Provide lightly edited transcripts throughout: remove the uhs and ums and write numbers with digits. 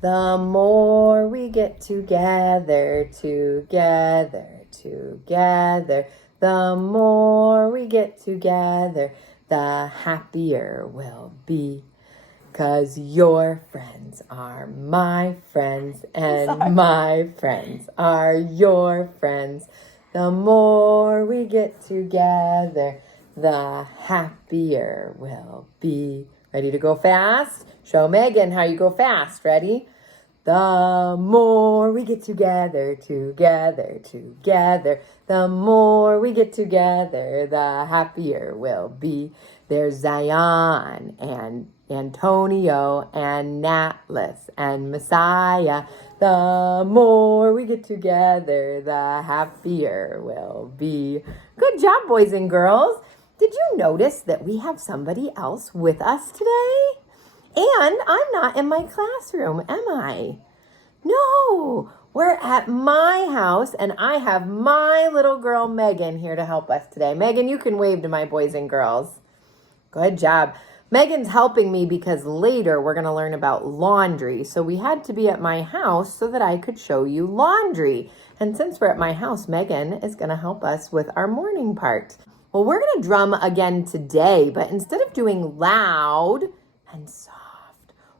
The more we get together, the more we get together, the happier we'll be. 'Cause your friends are my friends and my friends are your friends. The more we get together, the happier we'll be. Ready to go fast? Show Megan how you go fast. Ready? The more we get together, the more we get together, the happier we'll be. There's Zion and Antonio and Natlis and Messiah. The more we get together, the happier we'll be. Good job, boys and girls. Did you notice that we have somebody else with us today? And I'm not in my classroom, am I? No, we're at my house and I have my little girl Megan here to help us today. Megan, you can wave to my boys and girls. Good job. Megan's helping me because later we're going to learn about laundry. So we had to be at my house so that I could show you laundry. And since we're at my house, Megan is going to help us with our morning part. Well, we're going to drum again today, but instead of doing loud and soft,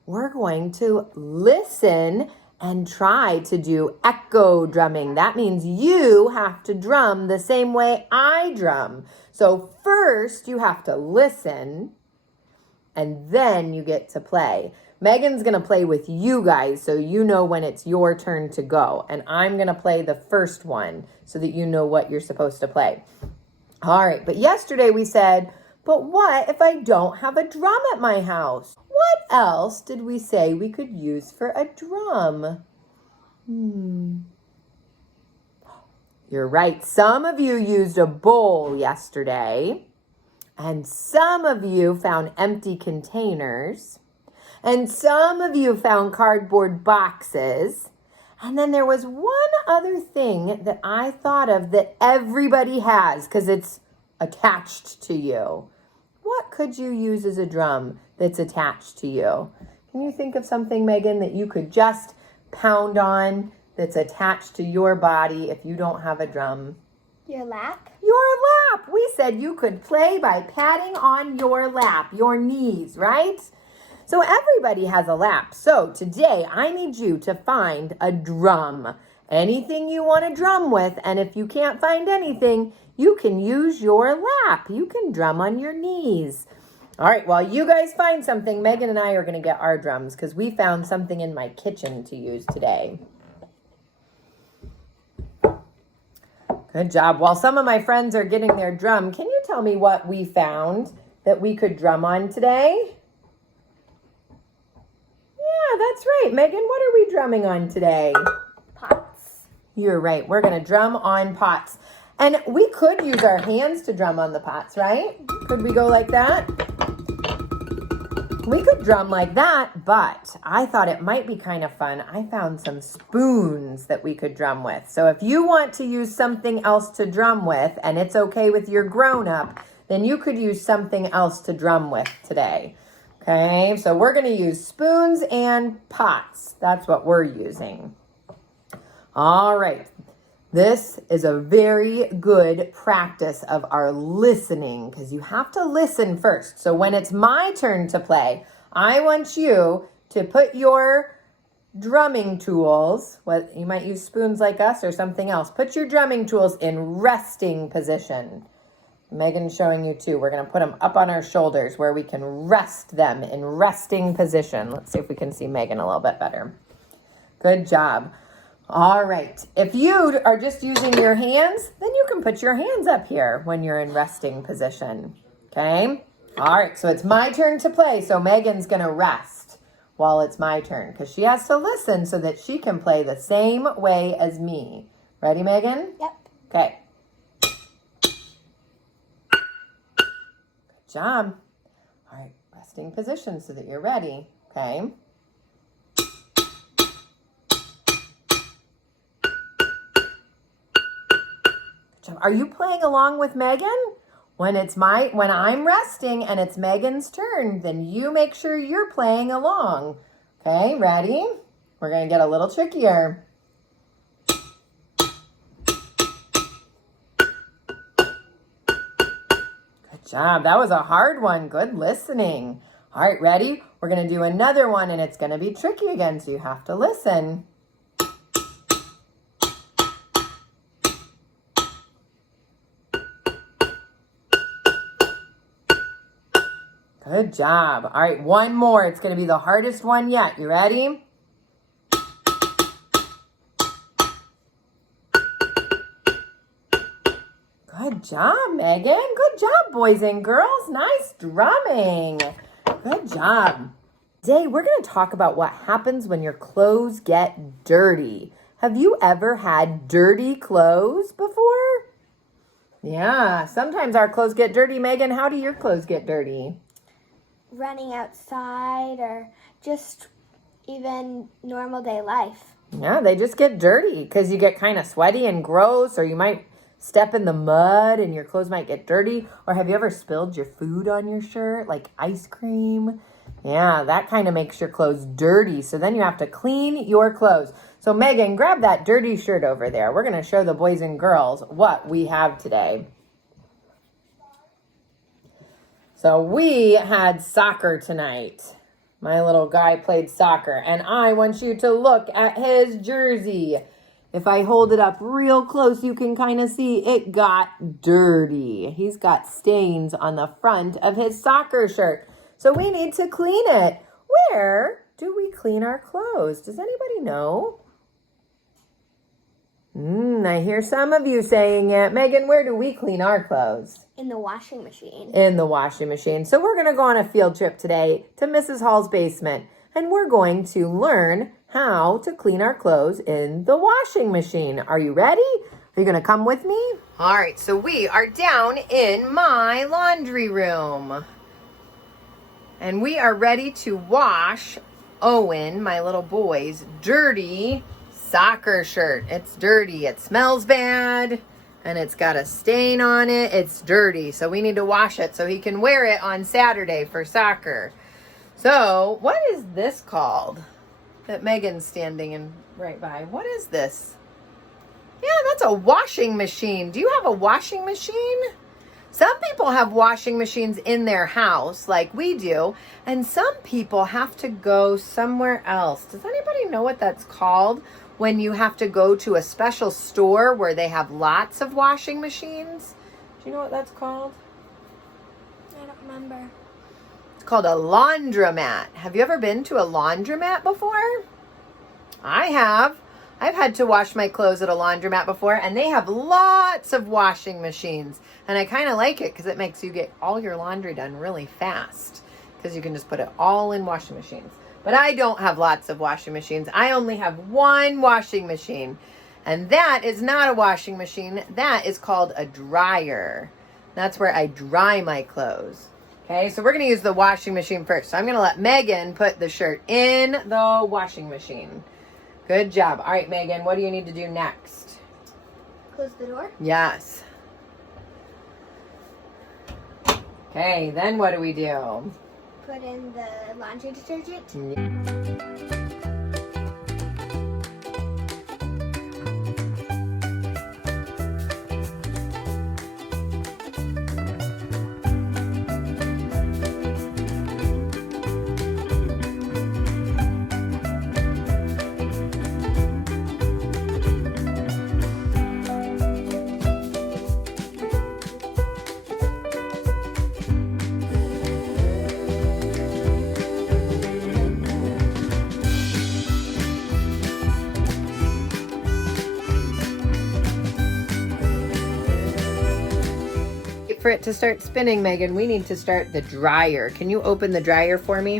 we're going to listen and try to do echo drumming. That means you have to drum the same way I drum. So first you have to listen and then you get to play. Megan's going to play with you guys so you know when it's your turn to go. And I'm going to play the first one so that you know what you're supposed to play. All right, but yesterday we said, but what if I don't have a drum at my house? What else did we say we could use for a drum? You're right. Some of you used a bowl yesterday, and some of you found empty containers, and some of you found cardboard boxes. And then there was one other thing that I thought of that everybody has because it's attached to you. What could you use as a drum that's attached to you? Can you think of something, Megan, that you could just pound on that's attached to your body if you don't have a drum? Your lap? Your lap. We said you could play by patting on your lap, your knees, right? So everybody has a lap. So today I need you to find a drum. Anything you want to drum with. And if you can't find anything, you can use your lap. You can drum on your knees. All right, while you guys find something, Megan and I are going to get our drums because we found something in my kitchen to use today. Good job. While some of my friends are getting their drum, can you tell me what we found that we could drum on today? Yeah, that's right. Megan, what are we drumming on today? Pots. You're right. We're going to drum on pots. And we could use our hands to drum on the pots, right? Could we go like that? We could drum like that, but I thought it might be kind of fun. I found some spoons that we could drum with. So if you want to use something else to drum with, and it's okay with your grown-up, then you could use something else to drum with today. Okay, so we're going to use spoons and pots. That's what we're using. All right. This is a very good practice of our listening because you have to listen first. So when it's my turn to play, I want you to put your drumming tools, what you might use spoons like us or something else, put your drumming tools in resting position. Megan's showing you too. We're going to put them up on our shoulders where we can rest them in resting position. Let's see if we can see Megan a little bit better. Good job. All right. If you are just using your hands, then you can put your hands up here when you're in resting position. Okay? All right. So it's my turn to play. So Megan's going to rest while it's my turn because she has to listen so that she can play the same way as me. Ready, Megan? Yep. Okay. Good job. All right. Resting position so that you're ready. Okay. Are you playing along with Megan? When I'm resting and it's Megan's turn, then you make sure you're playing along. Okay, ready? We're going to get a little trickier. Good job. That was a hard one. Good listening. All right, ready? We're going to do another one, and it's going to be tricky again, so you have to listen. Good job. All right, one more. It's going to be the hardest one yet. You ready? Good job, Megan. Good job, boys and girls. Nice drumming. Good job. Today, we're going to talk about what happens when your clothes get dirty. Have you ever had dirty clothes before? Yeah, sometimes our clothes get dirty. Megan, how do your clothes get dirty? Running outside or just even normal day life. Yeah, they just get dirty because you get kind of sweaty and gross, or you might step in the mud and your clothes might get dirty. Or have you ever spilled your food on your shirt, like ice cream? Yeah, that kind of makes your clothes dirty. So then you have to clean your clothes. So Megan, grab that dirty shirt over there. We're going to show the boys and girls what we have today. So we had soccer tonight. My little guy played soccer, and I want you to look at his jersey. If I hold it up real close, you can kind of see it got dirty. He's got stains on the front of his soccer shirt. So we need to clean it. Where do we clean our clothes? Does anybody know? I hear some of you saying it. Megan, where do we clean our clothes? In the washing machine. In the washing machine. So we're going to go on a field trip today to Mrs. Hall's basement, and we're going to learn how to clean our clothes in the washing machine. Are you ready? Are you going to come with me? All right, so we are down in my laundry room, and we are ready to wash Owen, my little boy's dirty soccer shirt. It's dirty. It smells bad. And it's got a stain on it. It's dirty. So we need to wash it so he can wear it on Saturday for soccer. So what is this called that Megan's standing in right by? What is this? Yeah, that's a washing machine. Do you have a washing machine? Some people have washing machines in their house like we do. And some people have to go somewhere else. Does anybody know what that's called? When you have to go to a special store where they have lots of washing machines. Do you know what that's called? I don't remember. It's called a laundromat. Have you ever been to a laundromat before? I have. I've had to wash my clothes at a laundromat before, and they have lots of washing machines. And I kind of like it because it makes you get all your laundry done really fast because you can just put it all in washing machines. But I don't have lots of washing machines. I only have one washing machine. And that is not a washing machine. That is called a dryer. That's where I dry my clothes. Okay, so we're going to use the washing machine first. So I'm going to let Megan put the shirt in the washing machine. Good job. All right, Megan, what do you need to do next? Close the door. Yes. Okay, then what do we do? Put in the laundry detergent. For it to start spinning, Megan, we need to start the dryer. Can you open the dryer for me?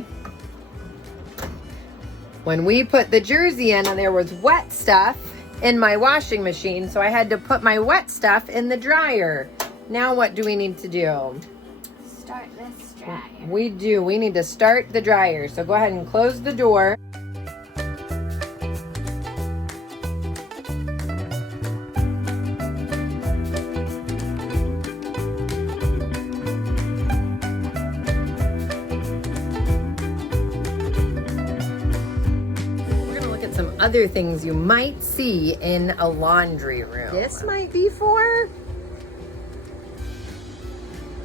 When we put the jersey in, there was wet stuff in my washing machine, so I had to put my wet stuff in the dryer. Now what do we need to do? Start this dryer. We need to start the dryer. So go ahead and close the door. at some other things you might see in a laundry room. This might be for?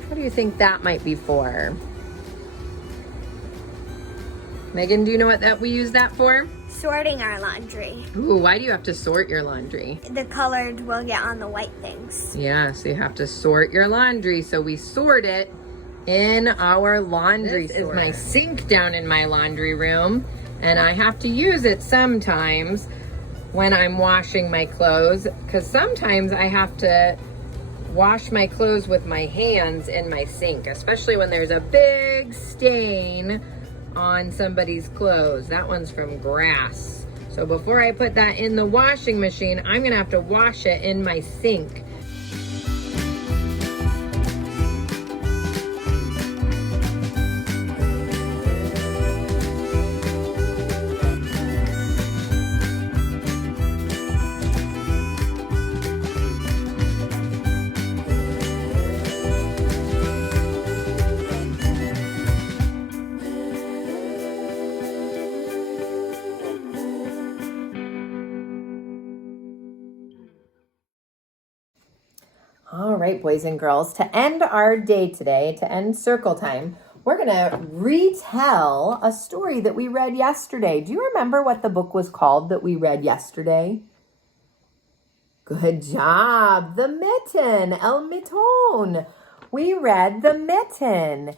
What do you think that might be for? Megan, do you know what we use that for? Sorting our laundry. Ooh, why do you have to sort your laundry? The colored will get on the white things. Yeah, so you have to sort your laundry. So we sort it in our laundry sorter. This is my sink down in my laundry room, and I have to use it sometimes when I'm washing my clothes, because sometimes I have to wash my clothes with my hands in my sink, especially when there's a big stain on somebody's clothes. That one's from grass. So before I put that in the washing machine, I'm gonna have to wash it in my sink. All right, boys and girls, to end our day today, to end circle time, we're going to retell a story that we read yesterday. Do you remember what the book was called that we read yesterday? Good job. The Mitten, El Mitten. We read The Mitten.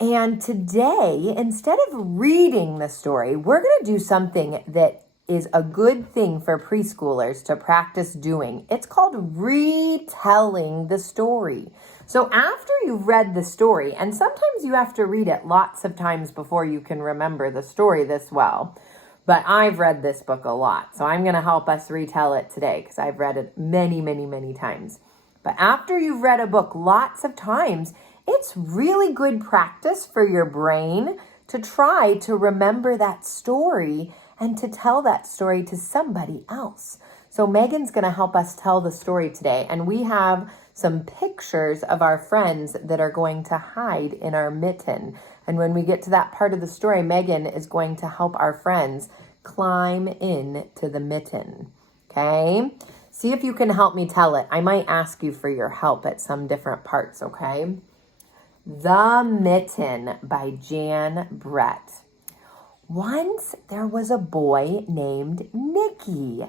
And today, instead of reading the story, we're going to do something that is a good thing for preschoolers to practice doing. It's called retelling the story. So after you've read the story, and sometimes you have to read it lots of times before you can remember the story this well, but I've read this book a lot, so I'm going to help us retell it today because I've read it many, many, many times. But after you've read a book lots of times, it's really good practice for your brain to try to remember that story and to tell that story to somebody else. So Megan's going to help us tell the story today, and we have some pictures of our friends that are going to hide in our mitten. And when we get to that part of the story, Megan is going to help our friends climb in to the mitten. Okay? See if you can help me tell it. I might ask you for your help at some different parts, okay? The Mitten by Jan Brett. Once there was a boy named Nicky,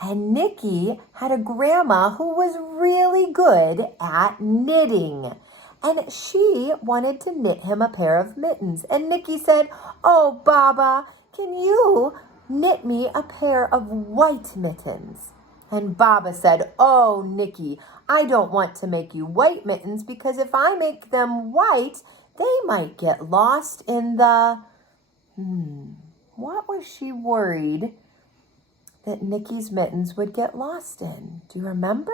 and Nicky had a grandma who was really good at knitting, and she wanted to knit him a pair of mittens. And Nicky said, "Oh, Baba, can you knit me a pair of white mittens?" And Baba said, "Oh, Nicky, I don't want to make you white mittens because if I make them white, they might get lost in the..." What was she worried that Nicky's mittens would get lost in? Do you remember?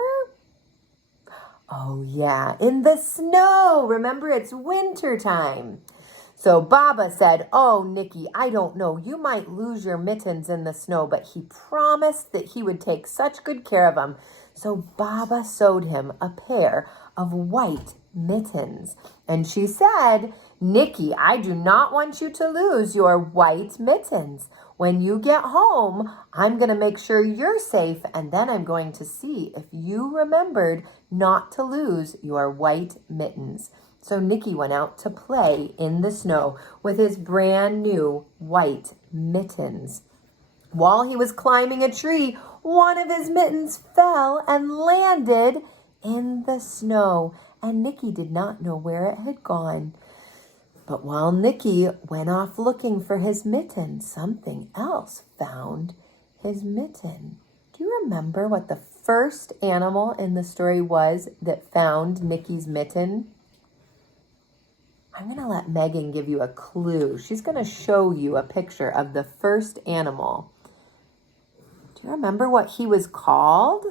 Oh, yeah, in the snow. Remember, it's winter time. So Baba said, "Oh, Nicky, I don't know. You might lose your mittens in the snow," but he promised that he would take such good care of them. So Baba sewed him a pair of white mittens. And she said, "Nicky, I do not want you to lose your white mittens. When you get home, I'm going to make sure you're safe, and then I'm going to see if you remembered not to lose your white mittens." So Nicky went out to play in the snow with his brand new white mittens. While he was climbing a tree, one of his mittens fell and landed in the snow, and Nicky did not know where it had gone. But while Nicky went off looking for his mitten, something else found his mitten. Do you remember what the first animal in the story was that found Nicky's mitten? I'm going to let Megan give you a clue. She's going to show you a picture of the first animal. Do you remember what he was called?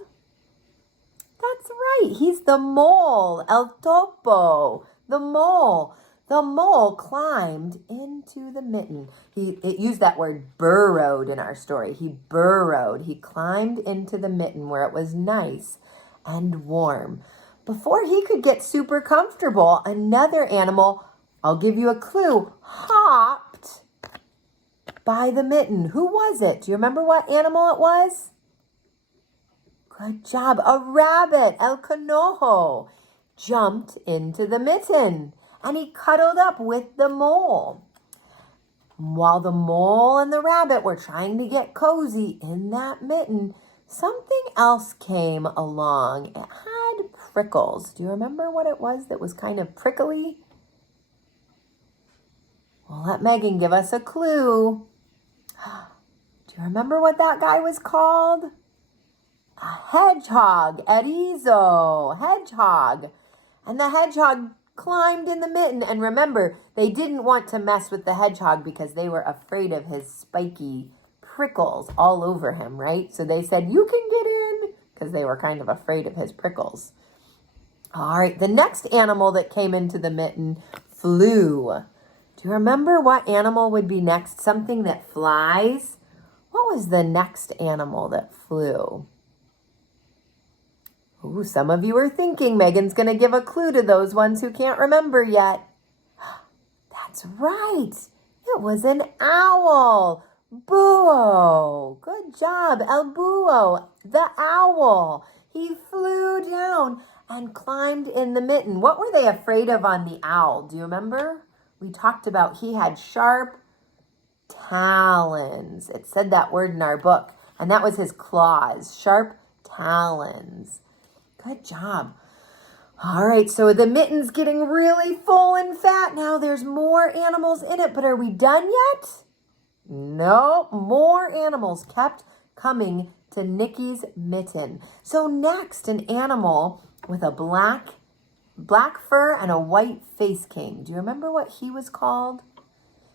That's right. He's the mole, El Topo, the mole. The mole climbed into the mitten. It used that word burrowed in our story. He burrowed. He climbed into the mitten where it was nice and warm. Before he could get super comfortable, another animal, I'll give you a clue, hopped by the mitten. Who was it? Do you remember what animal it was? Good job. A rabbit, El Conejo, jumped into the mitten and he cuddled up with the mole. While the mole and the rabbit were trying to get cozy in that mitten, something else came along. It had prickles. Do you remember what it was that was kind of prickly? Well, let Megan give us a clue. Do you remember what that guy was called? A hedgehog, Erizo, hedgehog. And the hedgehog climbed in the mitten. And remember, they didn't want to mess with the hedgehog because they were afraid of his spiky prickles all over him, right? So they said, you can get in, because they were kind of afraid of his prickles. All right, the next animal that came into the mitten flew. Do you remember what animal would be next? Something that flies? What was the next animal that flew? Ooh, some of you are thinking Megan's going to give a clue to those ones who can't remember yet. That's right. It was an owl. Búho. Good job, El Búho, the owl. He flew down and climbed in the mitten. What were they afraid of on the owl? Do you remember? We talked about he had sharp talons. It said that word in our book, and that was his claws, sharp talons. Good job. All right, so the mitten's getting really full and fat now. There's more animals in it, but are we done yet? No, more animals kept coming to Nikki's mitten. So next, an animal with a black fur and a white face came. Do you remember what he was called?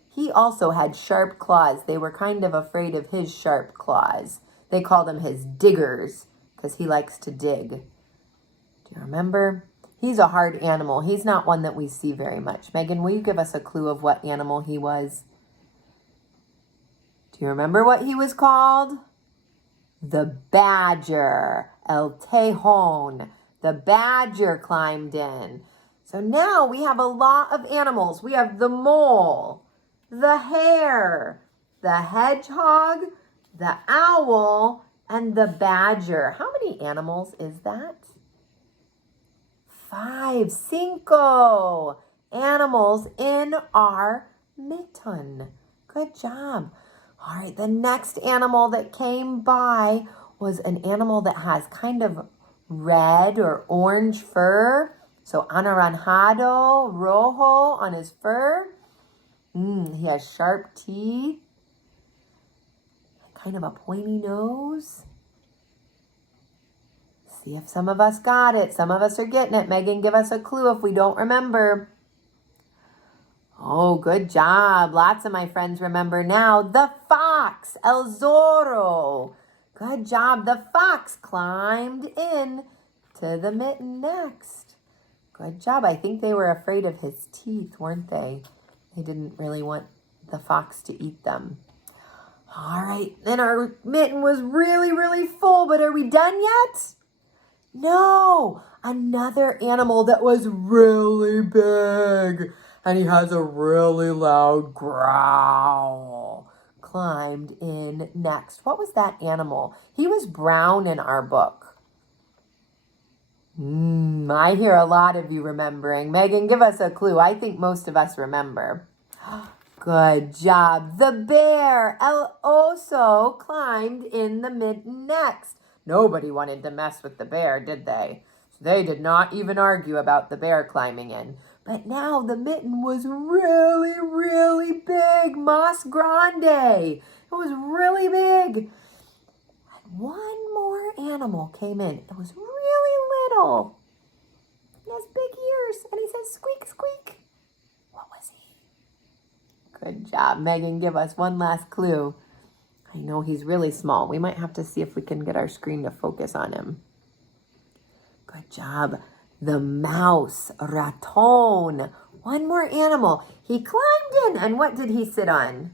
He also had sharp claws. They were kind of afraid of his sharp claws. They called him his diggers because he likes to dig. Do you remember? He's a hard animal. He's not one that we see very much. Megan, will you give us a clue of what animal he was? Do you remember what he was called? The badger, El Tejon. The badger climbed in. So now we have a lot of animals. We have the mole, the hare, the hedgehog, the owl, and the badger. How many animals is that? 5, 5 animals in our mitten. Good job. All right, the next animal that came by was an animal that has kind of red or orange fur. So anaranjado, rojo on his fur. He has sharp teeth. Kind of a pointy nose. See if some of us got it. Some of us are getting it. Megan, give us a clue if we don't remember. Oh, good job. Lots of my friends remember now. The fox, El Zorro. Good job. The fox climbed in to the mitten next. Good job. I think they were afraid of his teeth, weren't they? They didn't really want the fox to eat them. All right. Then our mitten was really, really full, but are we done yet? No. Another animal that was really big. And he has a really loud growl. Climbed in next. What was that animal? He was brown in our book. I hear a lot of you remembering. Megan, give us a clue. I think most of us remember. Good job. The bear, El Oso, climbed in the mitten next. Nobody wanted to mess with the bear, did they? They did not even argue about the bear climbing in. But now the mitten was really, really big. Mas grande. It was really big. And one more animal came in. It was really little. He has big ears. And he says, squeak, squeak. What was he? Good job, Megan. Give us one last clue. I know he's really small. We might have to see if we can get our screen to focus on him. Good job. The mouse, raton. One more animal. He climbed in, and what did he sit on?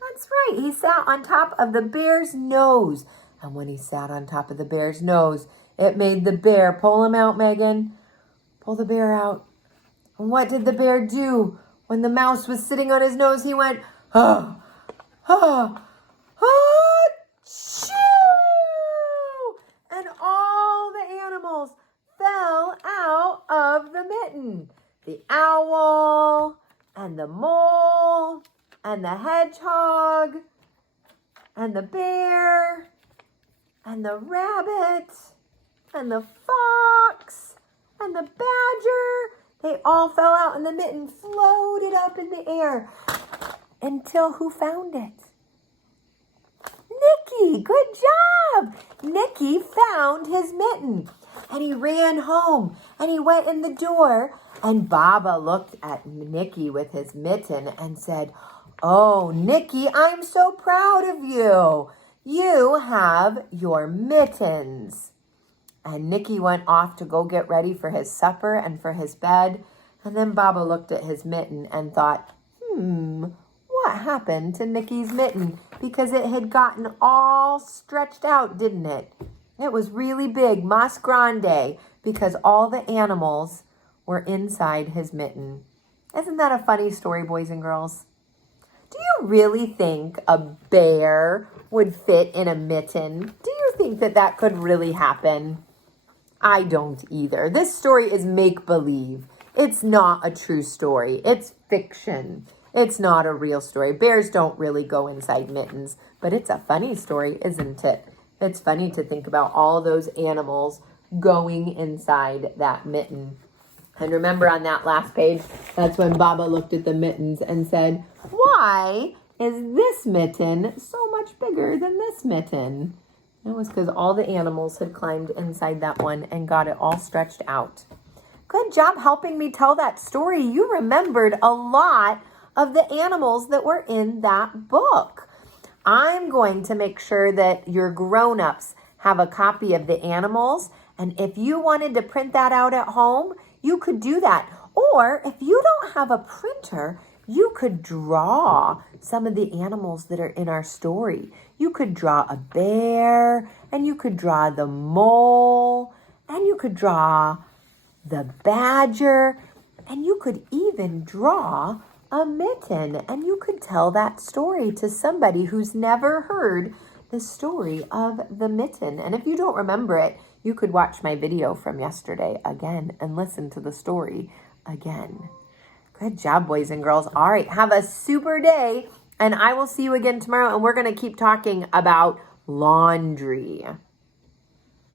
That's right. He sat on top of the bear's nose. And when he sat on top of the bear's nose, it made the bear pull him out, Megan. Pull the bear out. And what did the bear do? When the mouse was sitting on his nose, he went, oh, ha, achoo! And all the animals fell out of the mitten. The owl, and the mole, and the hedgehog, and the bear, and the rabbit, and the fox, and the badger. They all fell out and the mitten floated up in the air until who found it? Nicky, good job. Nicky found his mitten and he ran home and he went in the door and Baba looked at Nicky with his mitten and said, "Oh, Nicky, I'm so proud of you. You have your mittens." And Nicky went off to go get ready for his supper and for his bed. And then Baba looked at his mitten and thought, what happened to Nicky's mitten? Because it had gotten all stretched out, didn't it? It was really big, mas grande, because all the animals were inside his mitten. Isn't that a funny story, boys and girls? Do you really think a bear would fit in a mitten? Do you think that that could really happen? I don't either. This story is make-believe. It's not a true story. It's fiction. It's not a real story. Bears don't really go inside mittens, but it's a funny story, isn't it? It's funny to think about all those animals going inside that mitten. And remember on that last page, that's when Baba looked at the mittens and said, "Why is this mitten so much bigger than this mitten?" It was because all the animals had climbed inside that one and got it all stretched out. Good job helping me tell that story. You remembered a lot of the animals that were in that book. I'm going to make sure that your grown-ups have a copy of the animals. And if you wanted to print that out at home, you could do that. Or if you don't have a printer, you could draw some of the animals that are in our story. You could draw a bear, and you could draw the mole, and you could draw the badger, and you could even draw a mitten, and you could tell that story to somebody who's never heard the story of the mitten. And if you don't remember it, you could watch my video from yesterday again and listen to the story again. Good job, boys and girls. All right, have a super day, and I will see you again tomorrow, and we're going to keep talking about laundry.